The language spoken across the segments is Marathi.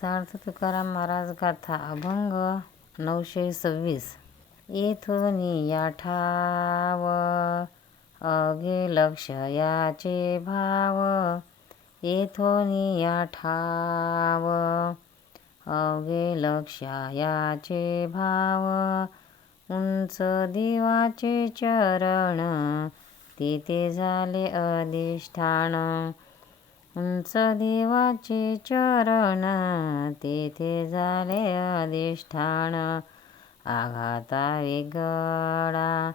संत तुकाराम महाराज गाथा अभंग नऊशे सव्वीस. येथून या ठाव अगे लक्ष याचे भाव. येथून या ठाव अगे लक्ष याचे भाव. उंच देवाचे चरण तिथे झाले अधिष्ठान. उंच देवाचे चरण तेथे झाले अधिष्ठान आघाता वेगळा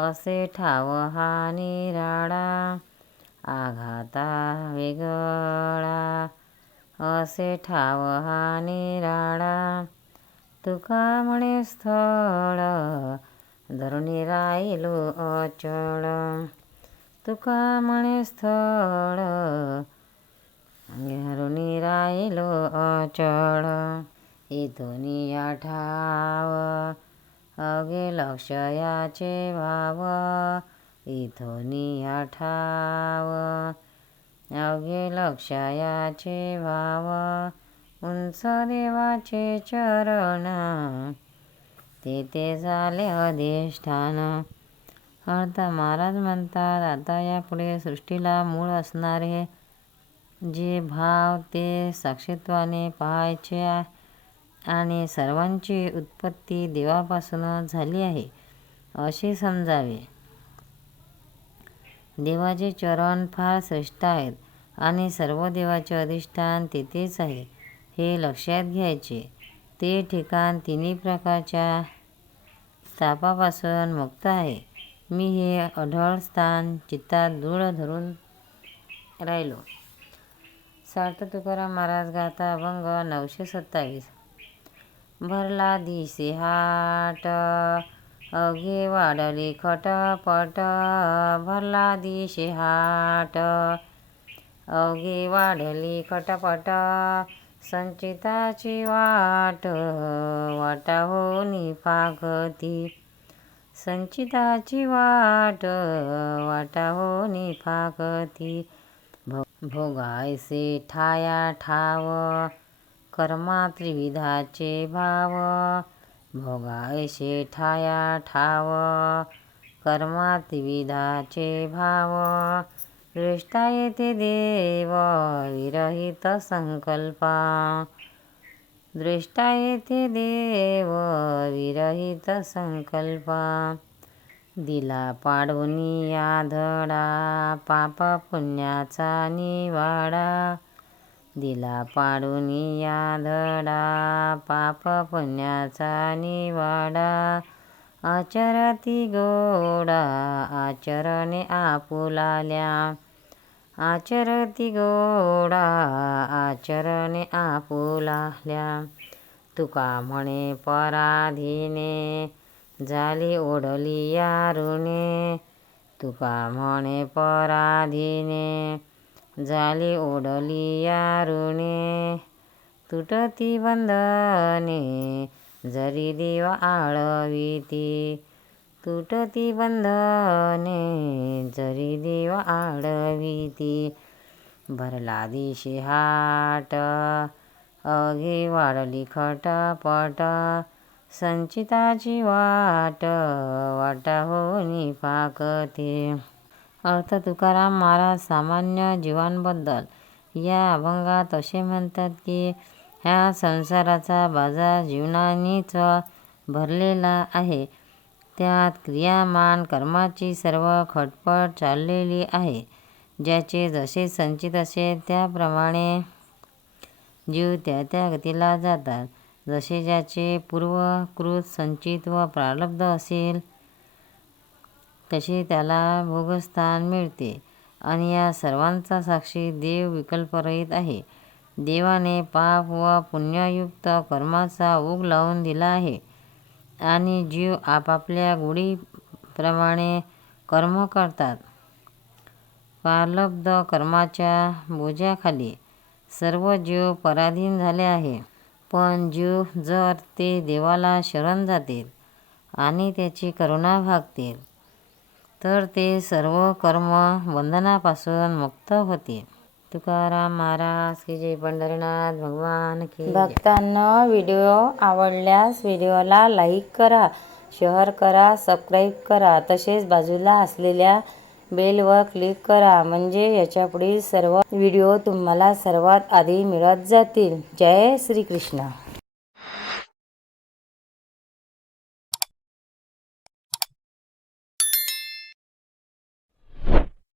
असे ठाव हा निराळा आघाता वेगळा असे ठाव हा निराळा. तुका म्हणे स्थळ धरुणी राहिलो अचळ. तुका म्हणे स्थळ घरुनी राहिलो अचळ इथून या ठाव. अगे लक्षयाचे भाव इथून या ठाव. अगे लक्षयाचे भाव उंच देवाचे चरण. तेथे झाले अधिष्ठान. अर्थ महाराज म्हणतात आता यापुढे सृष्टीला मूळ असणारे जे भाव ते साक्षीत्वाने पाहायचे आणि सर्वांची उत्पत्ती देवापासूनच झाली आहे असे समजावे. देवाचे चरण फार श्रेष्ठ आहेत आणि सर्व देवाचे अधिष्ठान तेथेच आहे हे लक्षात घ्यायचे. ते ठिकाण तिन्ही प्रकारच्या तापापासून मुक्त आहे. मी हे अढळ स्थान चित्तात दृढ धरून राहिलो. सार्थ तुकाराम महाराज गाथा अभंग नऊशे सत्तावीस. भरला दिसे हाट अवघे वाढली खटपट भरला दिशे हाट अवघे वाढली खटपट संचिताची वाट वाटा होनी फागती. संचिताची वाट वाटा होनी फागती. भोगायसे ठाया ठाव कर्मा त्रिविधाचे भाव. भोगायसे ठाया ठाव कर्मा त्रिविधाचे भाव. दृष्टा येथे देव विरहित संकल्पा. दृष्टा येथे देव विरहित संकल्पा. दिला पाडून या धडा पाप पुण्याचा निवाडा. दिला पाडून या धडा पाप पुण्याचा निवाडा. आचरती गोडा आचरणे आपुलाल्या. आचरती गोडा आचरणे आपुलाल्या. तुका म्हणे पराधीने झाली ओढली रुणे तुका म्हणे पराधीने. झाली ओढली रुणे तुटती बंधने जरी देव आळविती. तुटती बंधने जरी देव आळविती. भरला दिशी हाट अगी वाढली खटपट संचिताची वाट वाटा होनी पाकते. अर्थ तुकाराम महाराज सामान्य जीवांबद्दल या अभंगात असे म्हणतात की ह्या संसाराचा बाजार जीवनानेच भरलेला आहे. त्यात क्रियामान कर्माची सर्व खटपट चाललेली आहे. ज्याचे जसे संचित असेल त्याप्रमाणे जीव त्या त्या गतीला जातात. जसे ज्याचे पूर्वकृत संचित व प्रारब्ध असेल तसे त्याला भोगस्थान मिळते. आणि या सर्वांचा साक्षी देव विकल्परहित आहे. देवाने पाप व पुण्ययुक्त कर्माचा ओघ लावून दिला आहे. आणि जीव आपापल्या गोडीप्रमाणे कर्म करतात. प्रारब्ध कर्माच्या बोजाखाली सर्व जीव पराधीन झाले आहे. पण जीव जर ते देवाला शरण जातील आणि त्याची करुणा भागतील तर ते सर्व कर्म बंधनापासून मुक्त होतील. तुकाराम महाराज की जय. पंढरीनाथ भगवान की भक्तांना व्हिडिओ आवडल्यास व्हिडिओला लाईक करा शेअर करा सबस्क्राईब करा. तसेच बाजूला असलेल्या बेलवर क्लिक करा. म्हणजे याच्या पुढील सर्व व्हिडिओ तुम्हाला सर्वात आधी मिळत जातील. जय श्रीकृष्ण.